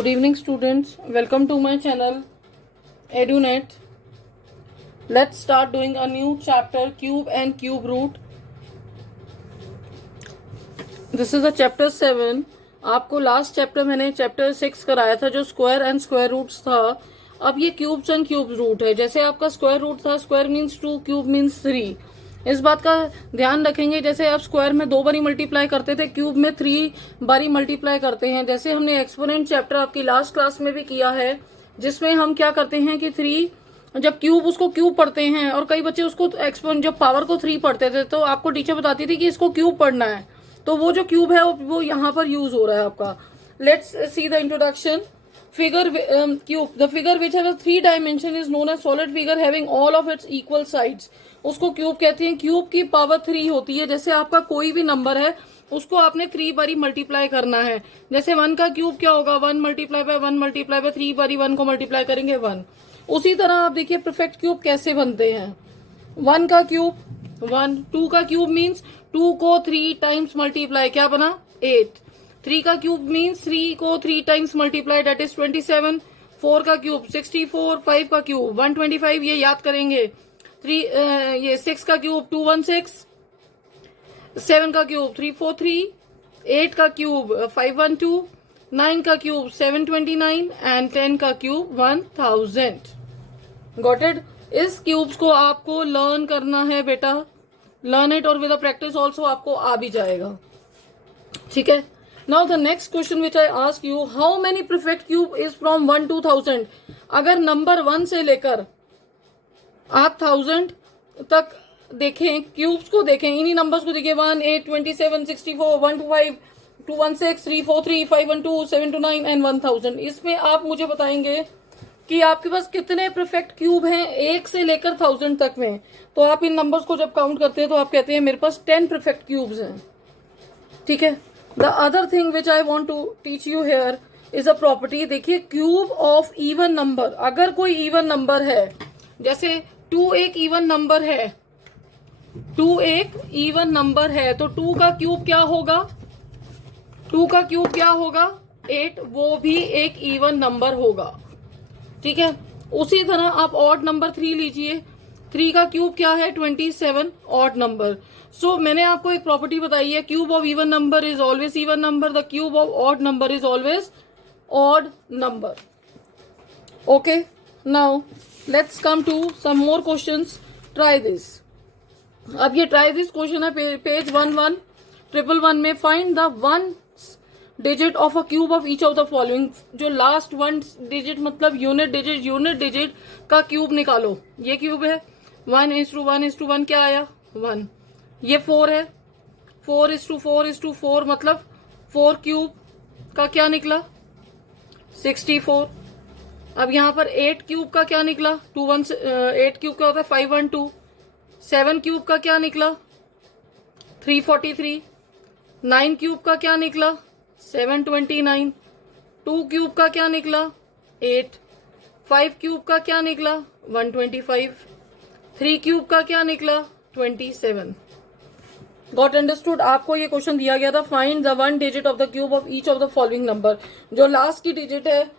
Good evening, students. Welcome to my channel EduNet. Let's start doing a new chapter, cube and cube root. This is the chapter 7. आपको last chapter मैंने chapter 6 कराया था जो square and square roots था. अब ये cubes and cube root है. जैसे आपका स्क्वायर रूट था, स्क्वायर मीन्स 2, क्यूब मीन्स 3. इस बात का ध्यान रखेंगे. जैसे आप स्क्वायर में 2 बारी मल्टीप्लाई करते थे, क्यूब में 3 बारी मल्टीप्लाई करते हैं. जैसे हमने एक्सपोनेंट चैप्टर आपकी लास्ट क्लास में भी किया है, जिसमें हम क्या करते हैं कि 3 जब क्यूब उसको क्यूब पढ़ते हैं, और कई बच्चे उसको एक्सपोनेंट जब पावर को 3 पढ़ते थे तो आपको टीचर बताती थी कि इसको क्यूब पढ़ना है. तो वो जो क्यूब है वो यहाँ पर यूज हो रहा है आपका. Let's see the introduction. Figure cube. The figure which has a 3 dimension is known as solid figure having all of its equal sides. उसको क्यूब कहते हैं. क्यूब की पावर 3 होती है. जैसे आपका कोई भी नंबर है उसको आपने 3 बारी मल्टीप्लाई करना है. जैसे 1 का क्यूब क्या होगा, 1 मल्टीप्लाई बाय 1 मल्टीप्लाई बाय 3 बारी 1 को मल्टीप्लाई करेंगे 1. उसी तरह आप देखिए परफेक्ट क्यूब कैसे बनते हैं. 1 का क्यूब 1, 2 का क्यूब मीन्स 2 को 3 टाइम्स मल्टीप्लाई, क्या बना 8. 3 का क्यूब मीन्स 3 को 3 टाइम्स मल्टीप्लाई, डेट इज 27. 4 का क्यूब 64. 5 का क्यूब 125, ये याद करेंगे. 6 का क्यूब 216. 7 का क्यूब 343. 8 का क्यूब 512. 9 का क्यूब 729 एंड 10 का क्यूब 1000. Got it. इस क्यूब्स को आपको लर्न करना है बेटा. लर्न इट और विद प्रैक्टिस ऑल्सो आपको आ भी जाएगा. ठीक है. Now the next question which I ask you, how many perfect cube is from 1 to 1000? अगर नंबर 1 से लेकर आप 1000 तक देखें, क्यूब्स को देखें, इन्हीं नंबर्स को देखिए. 1, 8, 27, 64, 125, 216, 343, 512, 729 एंड 1000. इसमें आप मुझे बताएंगे कि आपके पास कितने परफेक्ट क्यूब हैं 1 से लेकर 1000 तक में. तो आप इन नंबर्स को जब काउंट करते हैं तो आप कहते हैं मेरे पास 10 परफेक्ट क्यूब्स हैं. ठीक है. The other thing which I want to teach you here is a property. देखिए क्यूब ऑफ इवन नंबर. अगर कोई इवन नंबर है, जैसे 2 एक इवन नंबर है, 2 एक इवन नंबर है, तो 2 का क्यूब क्या होगा, 2 का क्यूब क्या होगा 8. वो भी एक इवन नंबर होगा. ठीक है. उसी तरह आप ऑड नंबर 3 लीजिए. 3 का क्यूब क्या है 27, ऑड नंबर. सो मैंने आपको एक प्रॉपर्टी बताई है, cube of even number is always even number, the cube of odd number is always odd number. Okay. Now let's come to some more questions. Try this. अब ये try this question है page 1111 में. Find the 1 digit of a cube of each of the following. जो last 1 digit मतलब unit digit का cube निकालो. ये cube है 1:1:1 क्या आया 1. ये 4 है 4:4:4 मतलब 4 क्यूब का क्या निकला 64. अब यहां पर 8 क्यूब का क्या निकला 8 क्यूब क्या होता है 512. 7 क्यूब का क्या निकला 343. 9 क्यूब का क्या निकला 729. 2 क्यूब का क्या निकला 8. 5 क्यूब का क्या निकला 125. 3 क्यूब का क्या निकला 27. Got understood. आपको ये क्वेश्चन दिया गया था, find the 1 digit of the cube of each of the following number. जो लास्ट की डिजिट है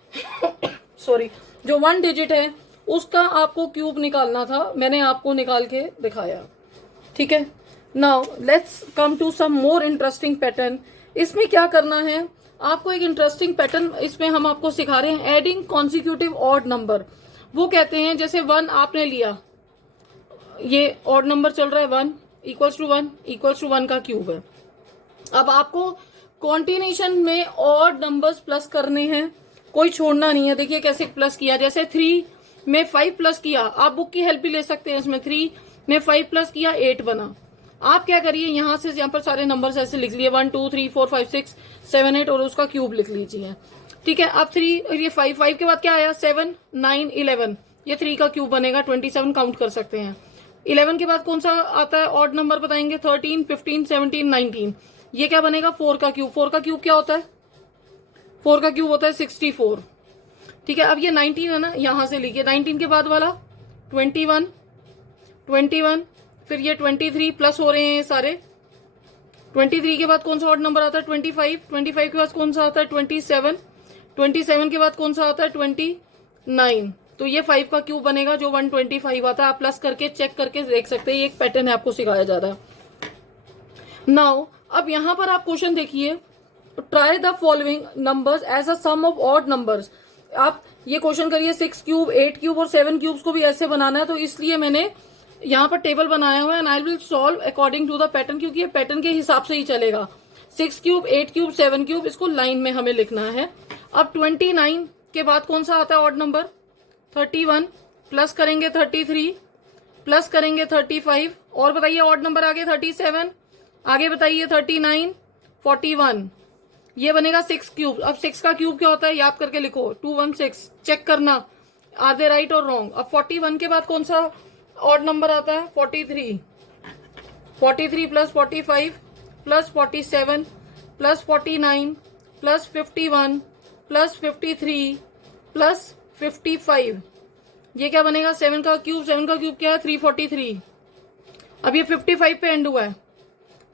सॉरी जो 1 डिजिट है उसका आपको क्यूब निकालना था. मैंने आपको निकाल के दिखाया. ठीक है. Now let's come to some more interesting pattern. इसमें क्या करना है आपको, एक इंटरेस्टिंग पैटर्न इसमें हम आपको सिखा रहे हैं. Adding consecutive odd number. वो कहते हैं जैसे 1 आपने लिया, ये ऑड नंबर चल रहा है 1 इक्वल्स टू 1 का क्यूब है. अब आपको कॉन्टिन्यूशन में ऑड नंबर्स प्लस करने हैं, कोई छोड़ना नहीं है. देखिए कैसे प्लस किया. जैसे 3 में 5 प्लस किया, आप बुक की हेल्प भी ले सकते हैं. इसमें 3 में 5 प्लस किया 8 बना. आप क्या करिए यहां से यहाँ पर सारे नंबर्स ऐसे लिख लिए 1 2 3 4 5 6 7 8 और उसका क्यूब लिख लीजिए. ठीक है. अब 3 ये 5 के बाद क्या आया 7 9 11. ये 3 का क्यूब बनेगा. 27 काउंट कर सकते हैं. 11 के बाद कौन सा आता है ऑड नंबर बताएंगे 13 15 17 19. ये क्या बनेगा 4 का क्यूब. 4 का क्यूब क्या होता है 4 का क्यूब होता है 64. ठीक है. अब ये 19 है ना, यहां से लिखिए. 19 के बाद वाला 21 फिर ये 23 प्लस हो रहे हैं सारे. 23 के बाद कौन सा ऑड नंबर आता है 25 के बाद कौन सा आता है 27. 27 के बाद कौन सा आता है 29, तो ये 5 का क्यूब बनेगा जो 125 आता है। आप प्लस करके चेक करके देख सकते हैं, ये एक पैटर्न है आपको सिखाया जा रहा है। नाउ अब यहां पर आप क्वेश्चन देखिए, try the following numbers as a sum of odd numbers. आप ये क्वेश्चन करिए 6 क्यूब 8 क्यूब और 7 क्यूब्स को भी ऐसे बनाना है, तो इसलिए मैंने यहाँ पर टेबल बनाया हुआ है and I will solve according to the pattern, क्योंकि ये पैटर्न के हिसाब से ही चलेगा। 6 क्यूब 8 क्यूब 7 क्यूब इसको लाइन में हमें लिखना है। अब 29 के बाद कौन सा आता है ऑड नंबर 31, प्लस करेंगे 33, प्लस करेंगे 35, और बताइए ऑड नंबर आगे 37, आगे बताइए 39, 41, ये बनेगा 6 क्यूब। अब 6 का क्यूब क्या होता है याद करके लिखो 216, चेक करना आर दे राइट और रॉन्ग। अब 41 के बाद कौन सा ऑड नंबर आता है 43, 43 plus 45 plus 47 plus 49 plus 51 plus 53 plus 55, ये क्या बनेगा 7 का क्यूब। 7 का क्यूब क्या है 343। अब ये 55 पे एंड हुआ है,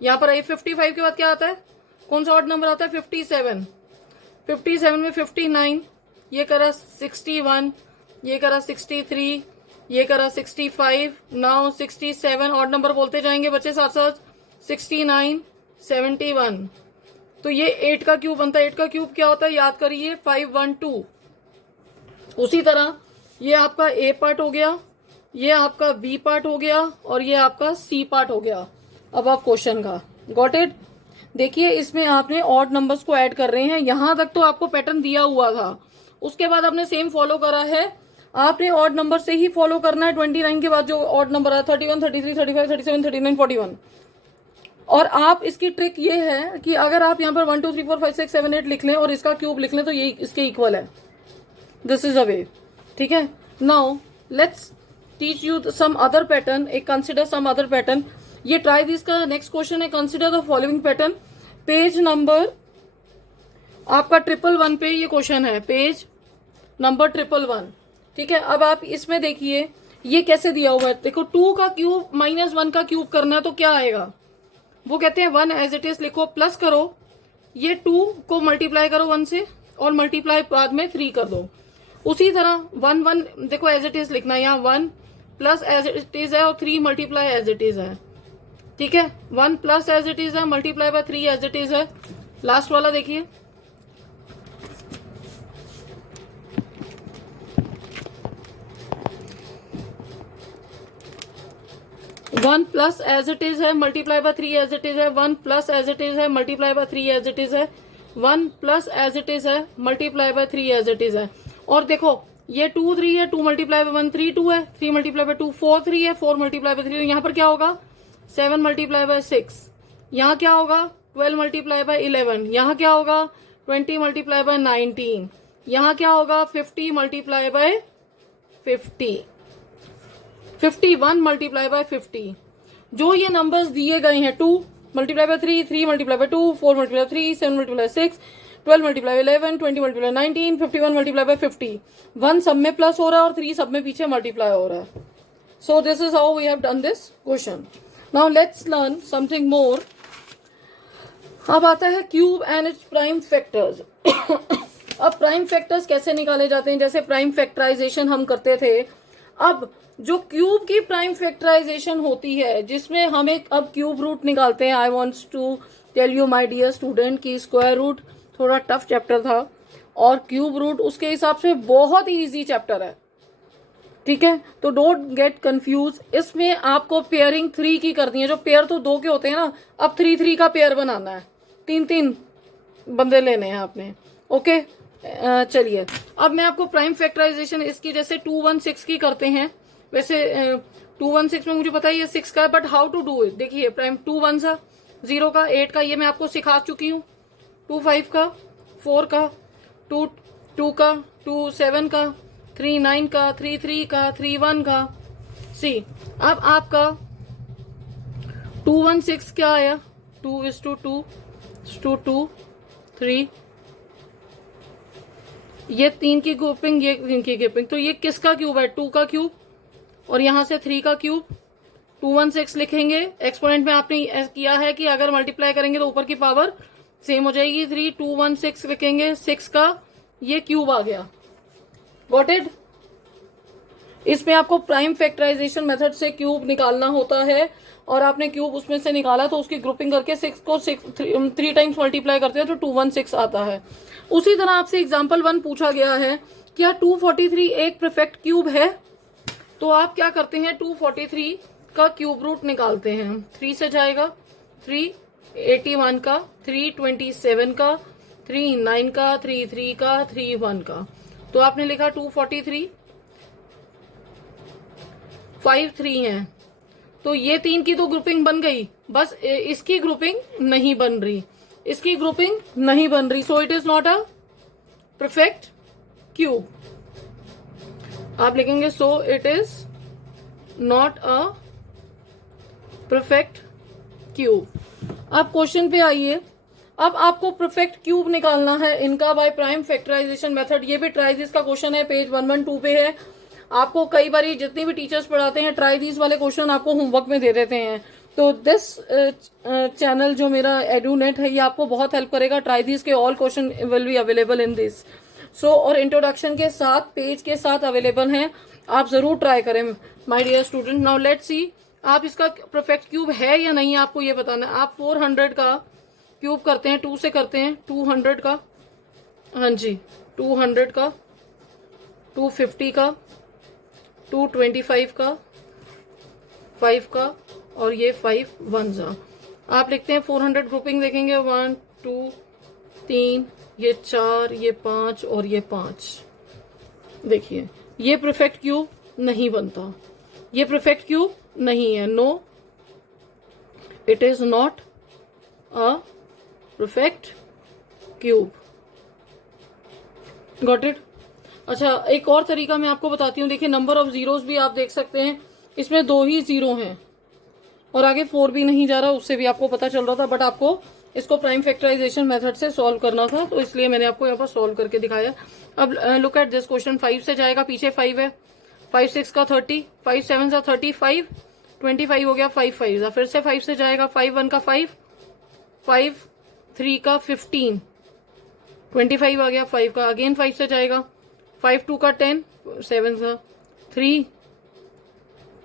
यहाँ पर 55 के बाद क्या आता है, कौन सा ऑड नंबर आता है 57। 57 में 59, ये करा 61, ये करा 63, ये करा 65, नाउ 67, ऑड नंबर बोलते जाएंगे बच्चे साथ साथ, 69, 71, तो ये 8 का क्यूब बनता है। 8 का क्यूब क्या होता है याद करिए 512। उसी तरह ये आपका ए पार्ट हो गया, ये आपका बी पार्ट हो गया और ये आपका सी पार्ट हो गया। अब आप क्वेश्चन का गॉट इट। देखिए इसमें आपने ऑड नंबर्स को ऐड कर रहे हैं, यहां तक तो आपको पैटर्न दिया हुआ था, उसके बाद आपने सेम फॉलो करा है। आपने ऑड नंबर से ही फॉलो करना है। 29 के बाद जो ऑड नंबर है 31, 33, 35, 37, 39, 41। और आप इसकी ट्रिक ये है कि अगर आप यहाँ पर 1 2 3 4 5 6 7 8 लिख लें और इसका क्यूब लिख लें तो ये इसके इक्वल है। दिस इज अ वे, ठीक है। Now let's teach you some other pattern, एक कंसिडर सम अदर पैटर्न। ये ट्राई दिस का नेक्स्ट क्वेश्चन है, consider the following pattern. Page number आपका 111 पे ये क्वेश्चन है, पेज नंबर 111, ठीक है। अब आप इसमें देखिए ये कैसे दिया हुआ है, देखो 2 का क्यूब माइनस 1 का क्यूब करना है तो क्या आएगा, वो कहते हैं 1 एज इट इज लिखो, प्लस करो, ये 2 को मल्टीप्लाई करो 1 से और मल्टीप्लाई बाद में 3 कर दो। उसी तरह 1 1 देखो एज इट इज लिखना है, यहाँ 1 प्लस एज इट इज है और 3 मल्टीप्लाई एज इट इज है, ठीक है। 1 प्लस एज इट इज है multiply by 3 as it is है। लास्ट वाला देखिए 1 प्लस एज इट इज है multiply by 3 as it is है। 1 प्लस एज इट इज है multiply by 3 as it is है। 1 प्लस एज इट इज है multiply by 3 as it is है। और देखो ये 2 3 है, 2 मल्टीप्लाई बाय 1 3 2 है, 3 मल्टीप्लाई बाय 2 4 3 है, 4 मल्टीप्लाई बाय 3, यहाँ पर क्या होगा 7 मल्टीप्लाई बाय 6, यहाँ क्या होगा 12 मल्टीप्लाई बाय 11, यहाँ क्या होगा 20 मल्टीप्लाई बाय 19, यहाँ क्या होगा 50 मल्टीप्लाई बाय 50, 51 मल्टीप्लाई बाय 50। जो ये नंबर्स दिए गए हैं 2 multiply by 3, 3 multiply by 2, 4 multiply by 3, 7 multiply 6, 12 multiply 11, 20 multiply 19, 51 multiply by 50। 1 सब में प्लस हो रहा है और 3 सब में पीछे मल्टीप्लाई हो रहा है। So this is how we have done this question. Now let's learn something more. अब आता है cube and its prime factors. अब प्राइम फैक्टर्स कैसे निकाले जाते हैं, जैसे प्राइम फैक्टराइजेशन हम करते थे। अब जो क्यूब की प्राइम फैक्टराइजेशन होती है जिसमें हम एक अब क्यूब रूट निकालते हैं। I wants to tell you my dear student कि स्क्वायर रूट थोड़ा टफ चैप्टर था और क्यूब रूट उसके हिसाब से बहुत ही इजी चैप्टर है, ठीक है। तो डोंट गेट कंफ्यूज। इसमें आपको पेयरिंग 3 की करनी है, जो पेयर तो 2 के होते हैं ना, अब 3 3 का पेयर बनाना है, 3 3 बंदे लेने हैं आपने, ओके। चलिए अब मैं आपको प्राइम फैक्टराइजेशन इसकी जैसे 216 की करते हैं, वैसे 216 में मुझे पता है ये 6 का है, but how to do it. देखिए प्राइम 2 1 सा 0 का, 8 का ये मैं आपको सिखा चुकी हूँ, 2 5 का, 4 का, 2 2 का, 2 7 का, 3 9 का, 3 3 का, 3 1 का। सी अब आपका 216 क्या आया 2:2 2 3, ये 3 की ग्रुपिंग, ये 3 की ग्रुपिंग, तो ये किसका क्यूब है 2 का क्यूब और यहां से 3 का क्यूब। 216 लिखेंगे, एक्सपोनेंट में आपने किया है कि अगर मल्टीप्लाई करेंगे तो ऊपर की पावर सेम हो जाएगी 3, 216 लिखेंगे 6 का ये क्यूब आ गया। Got it? इसमें आपको प्राइम फैक्टराइजेशन मेथड से क्यूब निकालना होता है, और आपने क्यूब उसमें से निकाला तो उसकी ग्रुपिंग करके 6 को 3 टाइम्स मल्टीप्लाई करते हैं तो 216 आता है। उसी तरह आपसे एग्जाम्पल 1 पूछा गया है, क्या 243 एक परफेक्ट क्यूब है? तो आप क्या करते हैं, 243 का क्यूब रूट निकालते हैं। 3 से जाएगा 381 का, 327 का, 39 का, 33 का, 31 का। तो आपने लिखा 243, 5 3 है, तो ये 3 की तो ग्रुपिंग बन गई, बस इसकी ग्रुपिंग नहीं बन रही, इसकी ग्रुपिंग नहीं बन रही। So it is not a perfect cube. आप लिखेंगे so it is not a perfect cube. अब क्वेश्चन पे आइए। अब आपको परफेक्ट क्यूब निकालना है इनका बाय प्राइम फैक्टराइजेशन मेथड। ये भी ट्राइजिस का क्वेश्चन है, पेज 112 पे है। आपको कई बार जितने भी टीचर्स पढ़ाते हैं ट्राई दीज वाले क्वेश्चन आपको होमवर्क में दे देते हैं। तो दिस चैनल जो मेरा एडूनेट है ये आपको बहुत हेल्प करेगा। ट्राई दीज के all question will be available in this. So और इंट्रोडक्शन के साथ पेज के साथ अवेलेबल हैं, आप जरूर ट्राई करें my dear student. Now let's see आप इसका परफेक्ट क्यूब है या नहीं, आपको ये बताना है। आप 400 का क्यूब करते हैं, 2 से करते हैं, 200 का, हाँ जी 200 का, 250 का, 225 का, 5 का, और ये 5 1 आप लिखते हैं 400 ग्रुपिंग देखेंगे 1 2 3, ये 4, ये 5 और ये 5। देखिए ये परफेक्ट क्यूब नहीं बनता, ये परफेक्ट क्यूब नहीं है। No it is not a perfect cube. Got it? अच्छा एक और तरीका मैं आपको बताती हूँ। देखिए नंबर ऑफ जीरोस भी आप देख सकते हैं, इसमें 2 ही जीरो हैं और आगे 4 भी नहीं जा रहा, उससे भी आपको पता चल रहा था, बट आपको इसको प्राइम फैक्टराइजेशन मेथड से सॉल्व करना था, तो इसलिए मैंने आपको यहाँ पर सॉल्व करके दिखाया। अब लुक एट दिस क्वेश्चन। 5 से जाएगा, पीछे 5 है, 5 6 का 30, 5 7 का 35, 25 हो गया, 5 5 फिर से 5 से जाएगा, 5 1 का 5, 5 3 का 15, 25 आ गया, 5 का अगेन 5 से जाएगा, 5 2 का 10, 7 का 3,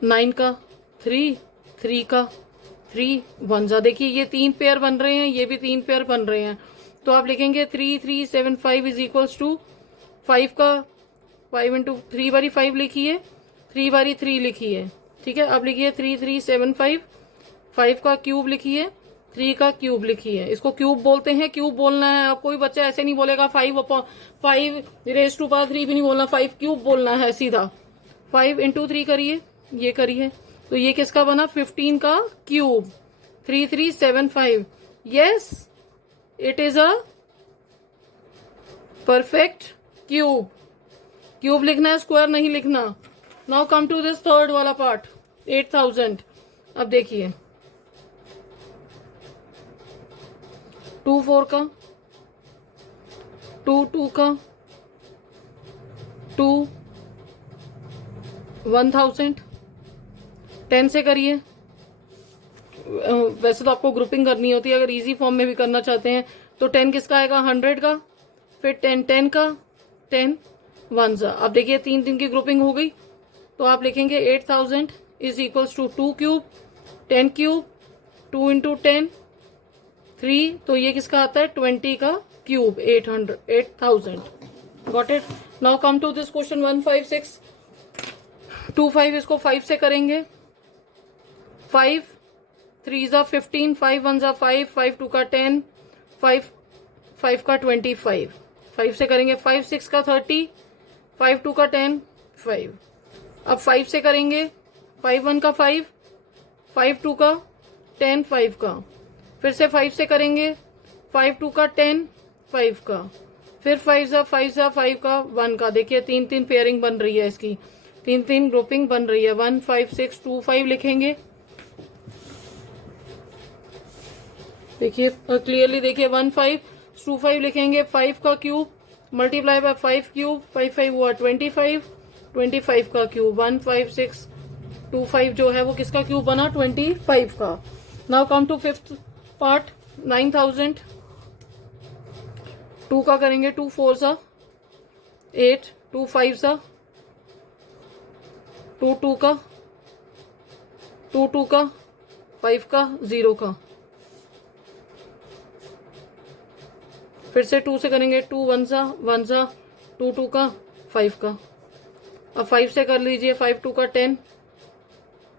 9 का 3, 3 का 3 1 देखिए ये 3 पेयर बन रहे हैं, ये भी 3 पेयर बन रहे हैं। तो आप लिखेंगे 3 3 7 5 इज इक्वल्स टू 5 का 5 इंटू 3 बारी 5 लिखिए, 3 बारी 3 लिखिए, ठीक है। अब लिखिए 3 3 7 5, 5 का क्यूब लिखिए, 3 का क्यूब लिखिए। इसको क्यूब बोलते हैं, क्यूब बोलना है। अब कोई बच्चा ऐसे नहीं बोलेगा 5 रेज टू पावर 3 भी नहीं बोलना, 5 क्यूब बोलना है सीधा। 5 इंटू 3 करिए, ये करिए, तो ये किसका बना, 15 का cube. 3 3 7 5, yes it is a perfect cube. Cube लिखना है, स्क्वायर नहीं लिखना। Now come to this third वाला पार्ट, 8000। अब देखिए 2 4 का, 2 2 का, 2 1000, 10 से करिए। वैसे तो आपको ग्रुपिंग करनी होती है, अगर इजी फॉर्म में भी करना चाहते हैं तो 10 किसका आएगा, 100 का, फिर 10 10 का, 10 1 अब देखिए 3 3 की ग्रुपिंग हो गई, तो आप लिखेंगे 8000 is equals to 2 cube, 10 cube, 2 into 10 3, तो ये किसका आता है, 20 का cube, 8000। Got it? Now come to this question 156 25, इसको 5 से करेंगे। 5 3 जा 15, 5 1 जा 5, 5 2 का 10, 5 का 25, 5 से करेंगे। 5 6 का 30, 5 2 का 10, 5। अब 5 से करेंगे, 5 1 का 5, 5 2 का 10, 5 का, फिर से 5 से करेंगे, 5 2 का 10, 5 का, फिर 5 जा 5 का 1 का। देखिए 3 3 पेयरिंग बन रही है, इसकी 3 3 ग्रुपिंग बन रही है। 1 5 6 2 5 लिखेंगे। देखिए क्लियरली, देखिए 1 5 2 5 लिखेंगे। 5 का क्यूब मल्टीप्लाई बाय 5 क्यूब, 5 5 हुआ 25, 25 का क्यूब। 1 5 6 2 5 जो है वो किसका क्यूब बना, 25 का। Now come to fifth part, 9000। 2 का करेंगे, 2 4 सा 8, 2 5 सा 2 2 का 2 2 का 5 का 0 का, फिर से 2 से करेंगे 2 1 सा 1 सा 2 2 का 5 का। अब 5 से कर लीजिए 5 2 का 10,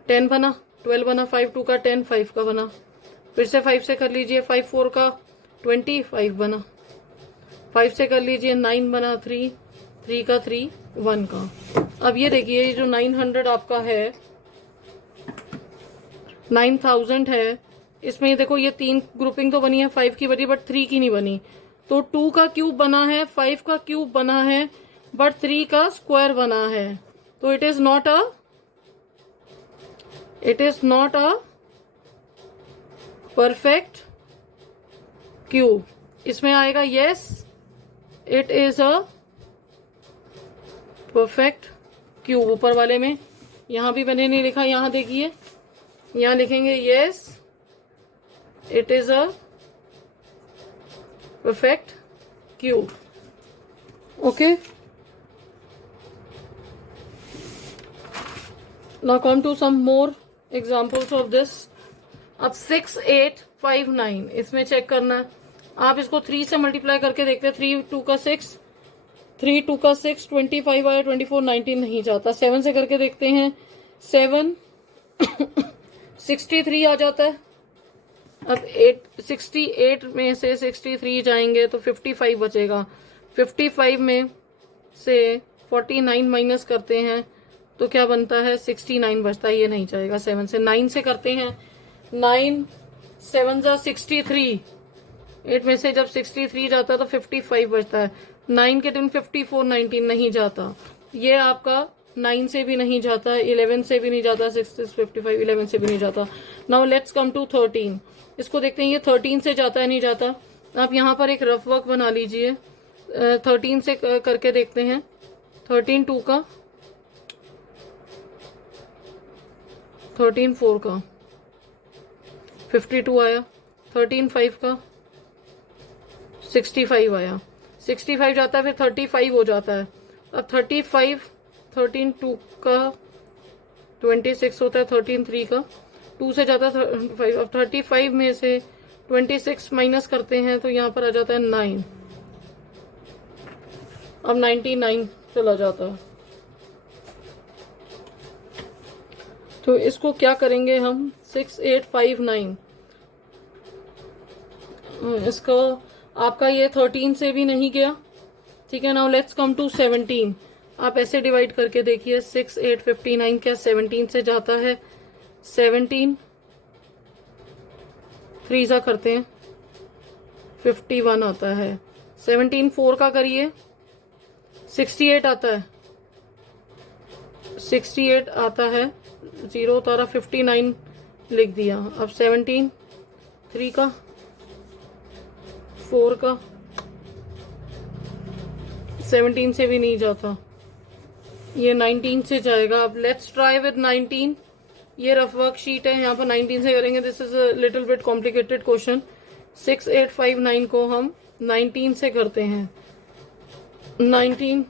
10 बना, 12 बना, 5 2 का 10, 5 का बना। फिर से 5 से कर लीजिए 5 4 का 20, 5 बना। 5 से कर लीजिए 9 बना, 3 3 का 3 1 का। अब ये देखिए ये जो 900 आपका है, 9000 है, इसमें देखो ये 3 ग्रुपिंग तो बनी है, 5 की बनी बट 3 की नहीं बनी। तो 2 का क्यूब बना है, 5 का क्यूब बना है, बट 3 का स्क्वायर बना है। तो it is not a perfect cube. इसमें आएगा yes it is a perfect cube. ऊपर वाले में यहां भी मैंने नहीं लिखा, यहां देखिए, यहां लिखेंगे yes it is a perfect cube. Okay, now come to some more examples of this. अब 6 8 5 9 इसमें चेक करना है। आप इसको 3 से मल्टीप्लाई करके देखते हैं, 3 2 का 6, 3 2 का 6 25 आया, 24 19 नहीं जाता। 7 से करके देखते हैं, 7 63 आ जाता है। अब 68 में से 63 जाएंगे तो 55 बचेगा। 55 में से 49 माइनस करते हैं तो क्या बनता है, 69 बचता है। ये नहीं जाएगा। 7 से 9 से करते हैं, 9 7 जा 63, 8 में से जब 63 जाता है तो 55 बचता है। 9 के दिन 54 19 नहीं जाता। ये आपका 9 से भी नहीं जाता, 11 से भी नहीं जाता, 6 55 11 से भी नहीं जाता। Now let's come to 13। इसको देखते हैं ये 13 से जाता है नहीं जाता। आप यहाँ पर एक रफ वर्क बना लीजिए। 13 से करके देखते हैं, 13 2 का, 13 4 का 52 आया, 13 5 का 65 आया। 65 जाता है, फिर 35 हो जाता है। अब 35 13 2 का 26 होता है, 13 3 का 2 से जाता है 5। अब 35 में से 26 माइनस करते हैं तो यहाँ पर आ जाता है 9। अब 99 चला जाता है। तो इसको क्या करेंगे हम, 6 8 5 9, इसको आपका ये 13 से भी नहीं गया, ठीक है। Now let's come to 17। आप ऐसे डिवाइड करके देखिए, 6 8 59 क्या 17 से जाता है, 17 3 सा करते हैं 51 आता है। 17 4 का करिए, 68 आता है, 68 आता है, 0 उतारा, 59 लिख दिया। अब 17 3 का 4 का 17 से भी नहीं जाता, ये 19 से जाएगा। अब लेट्स ट्राई विद 19। ये रफ वर्क शीट है, यहाँ पर 19 से करेंगे। This is a little bit complicated question. 6 8 5 9 को हम 19 से करते हैं। 19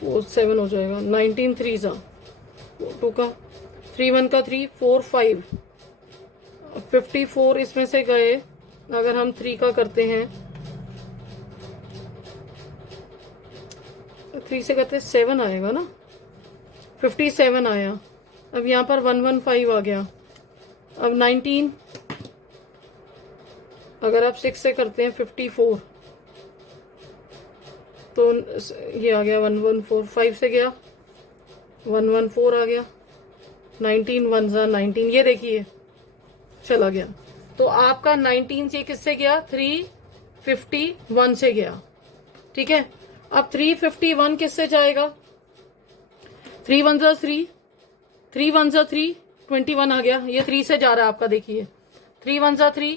4 7 हो जाएगा, 19 3 सा 2 का 3 1 का 3 4 5 54 इसमें से गए। अगर हम 3 का करते हैं, 3 से करते 7 आएगा ना, 57 आया। अब यहाँ पर 115 आ गया। अब 19 अगर आप 6 से करते हैं 54 तो ये आ गया 114। 5 से गया 114 आ गया, 19 1 जा 19, ये देखिए चला गया। तो आपका 19 से किससे गया, 351 से गया, ठीक है। अब 351 किससे जाएगा, 3 1 जा 3, 3 1 जा 3, 21 आ गया। ये 3 से जा रहा है आपका, देखिए 3 1 जा 3,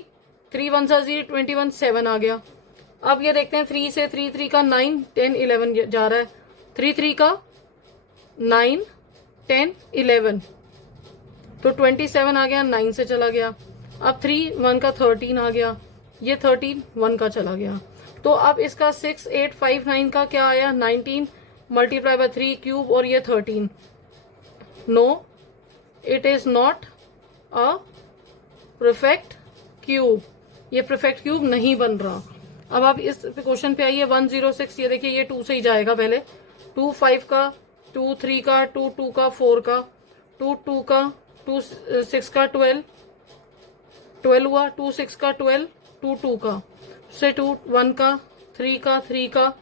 3 1 जा 0, 21 7 आ गया। अब ये देखते हैं 3 से 3 3 का 9 10 11 जा रहा है, 3 3 का 9 10 11, तो 27 आ गया, 9 से चला गया। अब 3 1 का 13 आ गया, ये 13 1 का चला गया। तो अब इसका 6 8 5 9 का क्या आया, 19 मल्टीप्लाई बाय 3 क्यूब और ये 13। No, it is not a perfect cube, ये परफेक्ट क्यूब नहीं बन रहा। अब आप इस क्वेश्चन पे आइए 106, ये देखिए ये 2 से ही जाएगा पहले, 2 5 का, 2 3 का, 2 2 का, 4 का, 2 2 का, 2 6 का, 12 12 हुआ, 2 6 का 12, 2 2 का, से 2 1 का, 3 का, 3 का,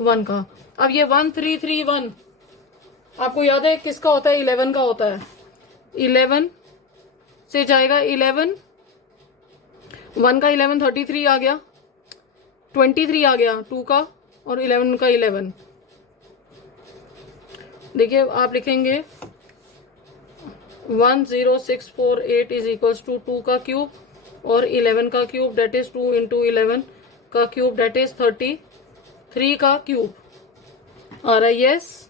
1 का। अब ये 1 3 3 1 आपको याद है किसका होता है, 11 का होता है। 11 से जाएगा 11, 1 का 11 33 आ गया, 23 आ गया 2 का, और 11 का 11। देखिए आप लिखेंगे 10648 इज इक्वल्स टू 2 का क्यूब और 11 का क्यूब, डेट इज 2 इंटू 11 का क्यूब, डेट इज 33 का क्यूब आ रहा है। Yes,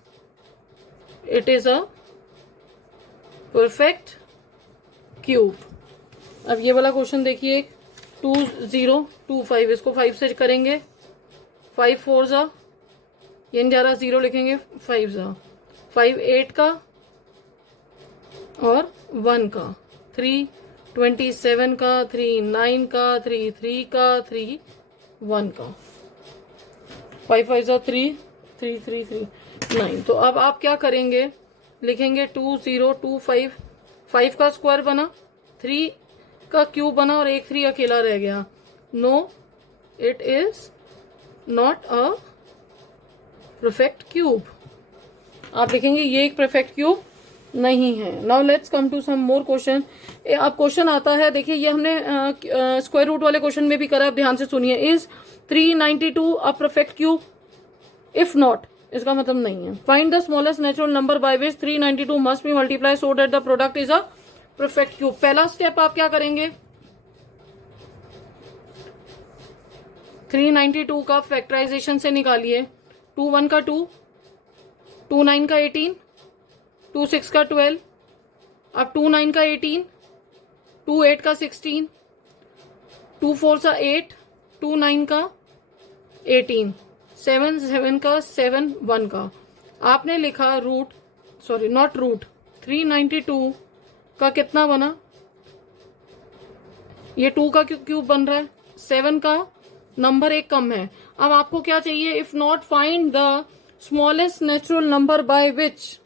it is a perfect cube. अब ये वाला क्वेश्चन देखिए, 2025, इसको 5 से करेंगे, 5 4 जा, ये नहीं जा रहा, 0 लिखेंगे, 5 जा, 5 8 का और 1 का, 3 27 का, 3 9 का, 3 3 का, 3 1 का, 5 5 जा 3 3 3 3 9। तो अब आप क्या करेंगे, लिखेंगे 2025, 5 का स्क्वायर बना, 3 का क्यूब बना और एक 3 अकेला रह गया। No, it is not a perfect cube. आप लिखेंगे ये एक परफेक्ट क्यूब नहीं है। Now let's come to some more question. अब क्वेश्चन आता है, देखिए ये हमने स्क्वायर रूट वाले क्वेश्चन में भी करा, अब ध्यान से सुनिए। Is 392 a perfect cube? If not, इसका मतलब नहीं है। Find the smallest natural number by which 392 must be multiply so that the product is a perfect cube. पहला स्टेप आप क्या करेंगे, 392 का फैक्टराइजेशन से निकालिए। 2 1 का 2, 2 9 का 18, 2 6 का 12, अब 2 9 का 18, 2 8 का 16, 2 4 का 8, 2 9 का 18, 7 7 का 7 1 का। आपने लिखा रूट, सॉरी नॉट रूट, 392 का कितना बना, ये 2 का क्यूब बन रहा है, 7 का नंबर एक कम है। अब आपको क्या चाहिए, if not find the smallest natural number by which,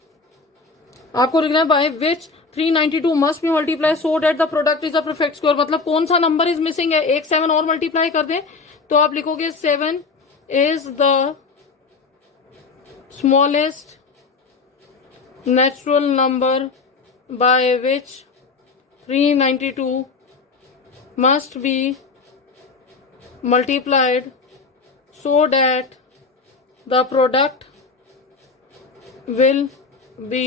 आपको लिखना है by which 392 must be multiply so that the product is a perfect square. मतलब कौन सा नंबर इज मिसिंग है, एक 7 और मल्टीप्लाई कर दें तो आप लिखोगे 7 is the smallest natural number by which 392 must be multiplied so that the product will be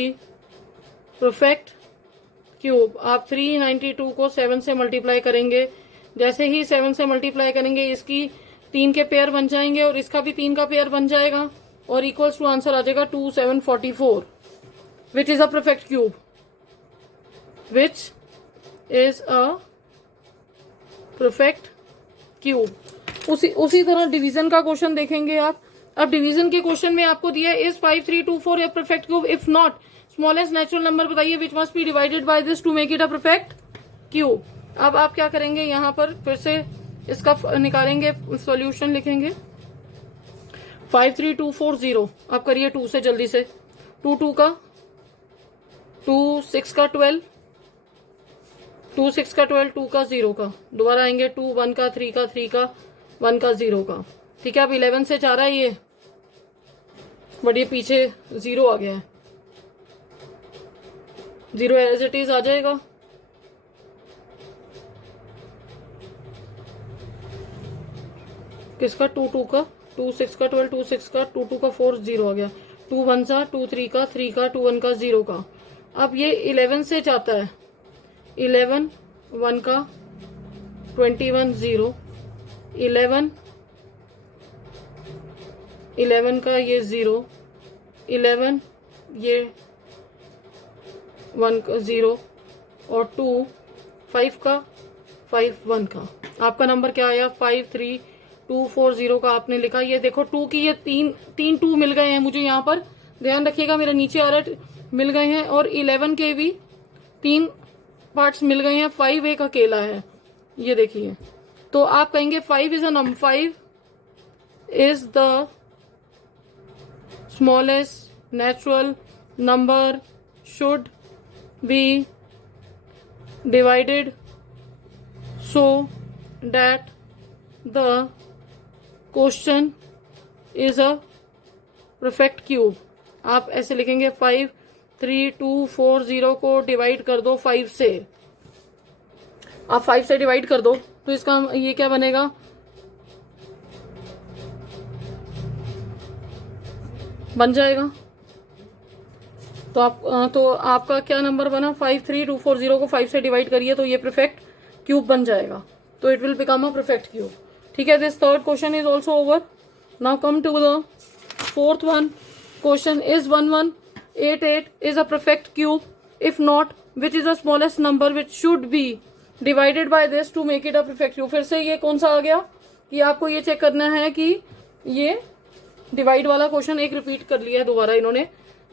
perfect cube। आप 392 को 7 से मल्टीप्लाई करेंगे, जैसे ही 7 से मल्टीप्लाई करेंगे इसकी 3 के पेयर बन जाएंगे और इसका भी 3 का पेयर बन जाएगा और इक्वल्स टू आंसर आ जाएगा 2744 विच is a perfect cube, which is a perfect cube. उसी तरह डिवीजन का क्वेश्चन देखेंगे आप। अब डिवीजन के क्वेश्चन में आपको दिया is 5324 a perfect cube? If not, smallest natural number बताइए which must be divided by this to make it a perfect cube. अब आप क्या करेंगे, यहां पर फिर से इसका निकालेंगे, सॉल्यूशन लिखेंगे 53240। आप करिए 2 से जल्दी से, 2 2 का, 2 6 का 12, 2 6 का 12, 2 का 0 का, दोबारा आएंगे 2 1 का, 3 का, 3 का, 1 का 0 का। ठीक है, अब 11 से जा रहा है ये, बट ये पीछे 0 आ गया है, 0 एज इट इज आ जाएगा। किसका, 2 2 का, 2 6 का 12, 2 6 का, 2 2 का 4, 0 आ गया, 2 1 सा, 2 3 का, 3 का, 2 1 का 0 का। अब ये 11 से जाता है, 11 1 का, 21 0, 11 का ये 0, 11 ये 1 का 0 और 2 5 का 5 1 का। आपका नंबर क्या आया 53240 का आपने लिखा। ये देखो टू की ये तीन टू मिल गए हैं मुझे यहाँ पर, ध्यान रखिएगा मेरा नीचे आ रहा है मिल गए हैं, और 11 के भी 3 पार्ट्स मिल गए हैं, 5 एक अकेला है, ये देखिए। तो आप कहेंगे 5 is a number, 5 is the smallest natural number should be divided so that the question is a perfect cube। आप ऐसे लिखेंगे 53240 को डिवाइड कर दो 5 से, आप 5 से डिवाइड कर दो तो इसका ये क्या बनेगा, बन जाएगा। तो आपका क्या नंबर बना 53240 को 5 से डिवाइड करिए तो ये परफेक्ट क्यूब बन जाएगा, तो it will become a perfect cube. ठीक है, this third question is also over. Now come to the fourth one. Question is 1188 is a perfect cube, if not which is the smallest number which should be divided by this to make it a perfect cube. फिर से ये कौन सा आ गया कि आपको ये check करना है कि ये डिवाइड वाला क्वेश्चन एक रिपीट कर लिया है दोबारा इन्होंने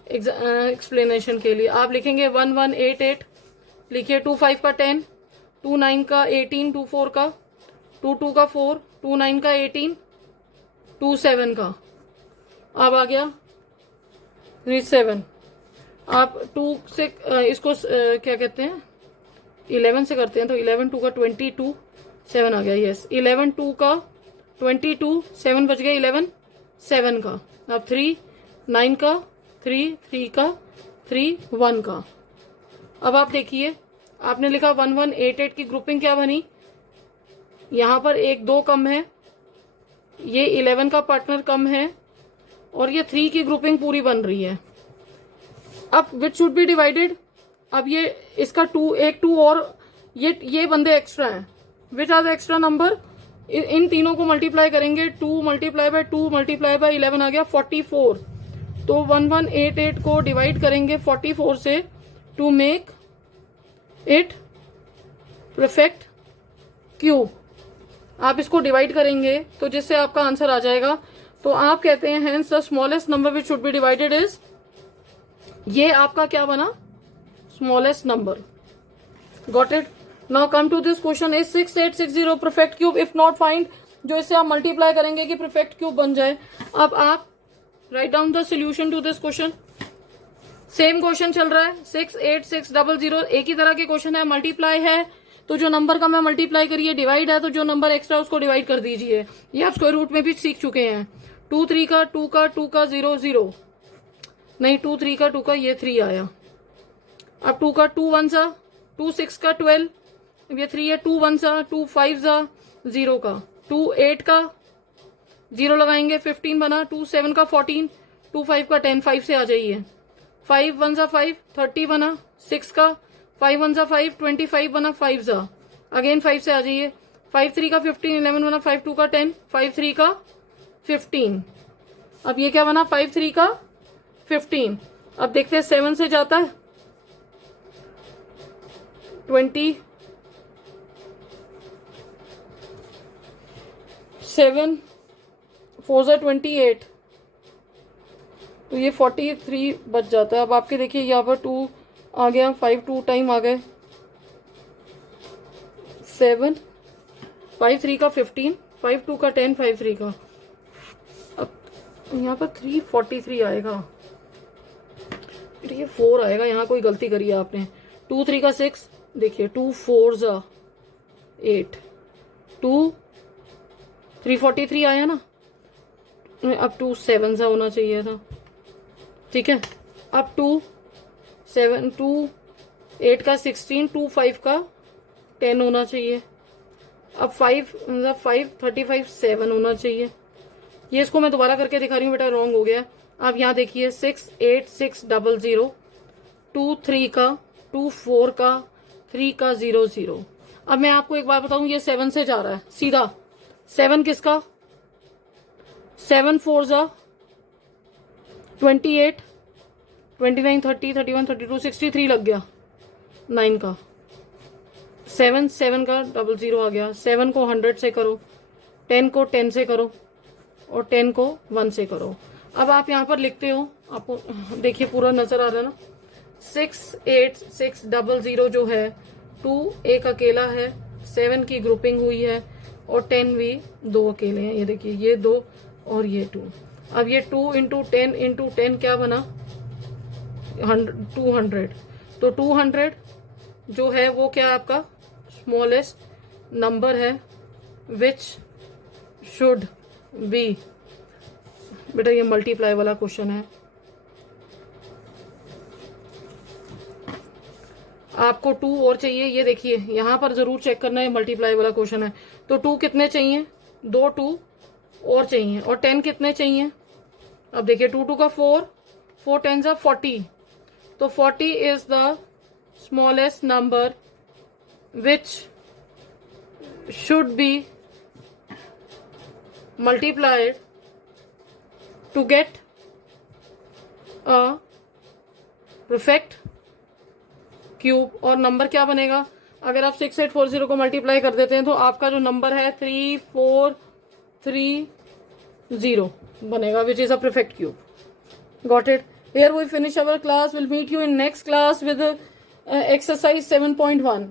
एक्सप्लेनेशन के लिए। आप लिखेंगे 1188, लिखिए 25 का 10, 29 का 18, 24 का 22 का 4, 29 का 18, 27 का, अब आ गया 37। आप 2 से इसको क्या कहते हैं 11 से करते हैं तो 11 2 का 22, 7 आ गया, यस 11 2 का 22, 7 बच गया 11 7 का। अब 3 9 का 3 3 का 3 1 का। अब आप देखिए आपने लिखा 1188 की ग्रुपिंग क्या बनी, यहां पर 1 2 कम है, ये 11 का पार्टनर कम है, और ये 3 की ग्रुपिंग पूरी बन रही है। अब विच शुड बी डिवाइडेड, अब ये इसका 2 एक 2 और ये बंदे एक्स्ट्रा हैं, which are the extra number, इन तीनों को मल्टीप्लाई करेंगे, 2 मल्टीप्लाई बाय 2 मल्टीप्लाई बाय 11 आ गया 44। तो 1188 को डिवाइड करेंगे 44 से to make it perfect cube. आप इसको डिवाइड करेंगे तो जिससे आपका आंसर आ जाएगा। तो आप कहते हैं hence the smallest number which should be divided is, ये आपका क्या बना smallest number. Got it. Now come to this question is 6860 perfect cube, if not find, जो इससे आप मल्टीप्लाई करेंगे कि परफेक्ट क्यूब बन जाए। अब आप write down the solution to this question. Same question चल रहा है 68600, एक ही तरह के क्वेश्चन है, मल्टीप्लाई है तो जो नंबर का मैं मल्टीप्लाई करिए, डिवाइड है तो जो नंबर एक्स्ट्रा उसको डिवाइड कर दीजिए। ये आप स्क्वायर रूट में भी सीख चुके हैं। 2 3 का 2 का 2 का 0 0, नहीं 2 3 का 2 का ये 3 आया। अब 2 का 2 1 सा 2 6 का 12, ये 3 है, 2 1 सा 2 5 सा 0 का 2 8 का 0 लगाएंगे 15 बना, 2 7 का 14, 2 5 का 10, 5 से आ जाइए। 5 1 सा 5 30 बना, 6 का 5 1 सा 5 25 बना, 5 सा अगेन 5 से आ जाइए। 5 3 का 15 11 बना, 5 2 का 10, 5 3 का 15। अब ये क्या बना 5 3 का 15। अब देखते हैं 7 से जाता है 20, 7 4 सा 28, तो ये 43 बच जाता है। अब आपके देखिए यहाँ पर 2 आ गया, 5 2 टाइम आ गए, 7 5 3 का 15, 5 2 का 10, 5 3 का, अब यहाँ पर 343 आएगा, फिर ये 4 आएगा, यहाँ कोई गलती करी है आपने। 2 3 का 6, देखिए 2 4 सा 8, 2 343 आया ना, अब 2 7 सा होना चाहिए था, ठीक है। अब 2 7 2 8 का 16, 2 5 का 10 होना चाहिए। अब 5 5 35 7 होना चाहिए। ये इसको मैं दोबारा करके दिखा रही हूँ बेटा, रॉन्ग हो गया। अब यहाँ देखिए 6 8 6 0 0, 2 3 का 2 4 का 3 का 0 0। अब मैं आपको एक बात बताऊं, ये 7 से जा रहा है सीधा। 7 किसका, 7 4 जा 28 29 30 31 32 63 लग गया 9 का। 7 7 का डबल जीरो आ गया। 7 को 100 से करो, 10 को 10 से करो और 10 को 1 से करो। अब आप यहाँ पर लिखते हो, आपको देखिए पूरा नजर आ रहा है ना। 68600 जो है 2 एक अकेला है, 7 की ग्रुपिंग हुई है और 10 भी 2 अकेले हैं। ये देखिए ये 2 और ये 2। अब ये 2 इंटू 10 इंटू 10 क्या बना 200। तो 200 जो है वो क्या आपका स्मॉलेस्ट नंबर है विच शुड बी। बेटा ये मल्टीप्लाई वाला क्वेश्चन है, आपको 2 और चाहिए। ये देखिए यहां पर जरूर चेक करना है, मल्टीप्लाई वाला क्वेश्चन है। तो 2 कितने चाहिए, 2 2 और चाहिए। और 10 कितने चाहिए, अब देखिए 2 2 का 4, 4 10 जा 40। तो 40 is the smallest number which should be multiplied to get a perfect cube. और नंबर क्या बनेगा, अगर आप 6840 को मल्टीप्लाई कर देते हैं तो आपका जो नंबर है 3430 बनेगा, which is a perfect cube. Got it. Here we finish our class, will meet you in next class with exercise 7.1.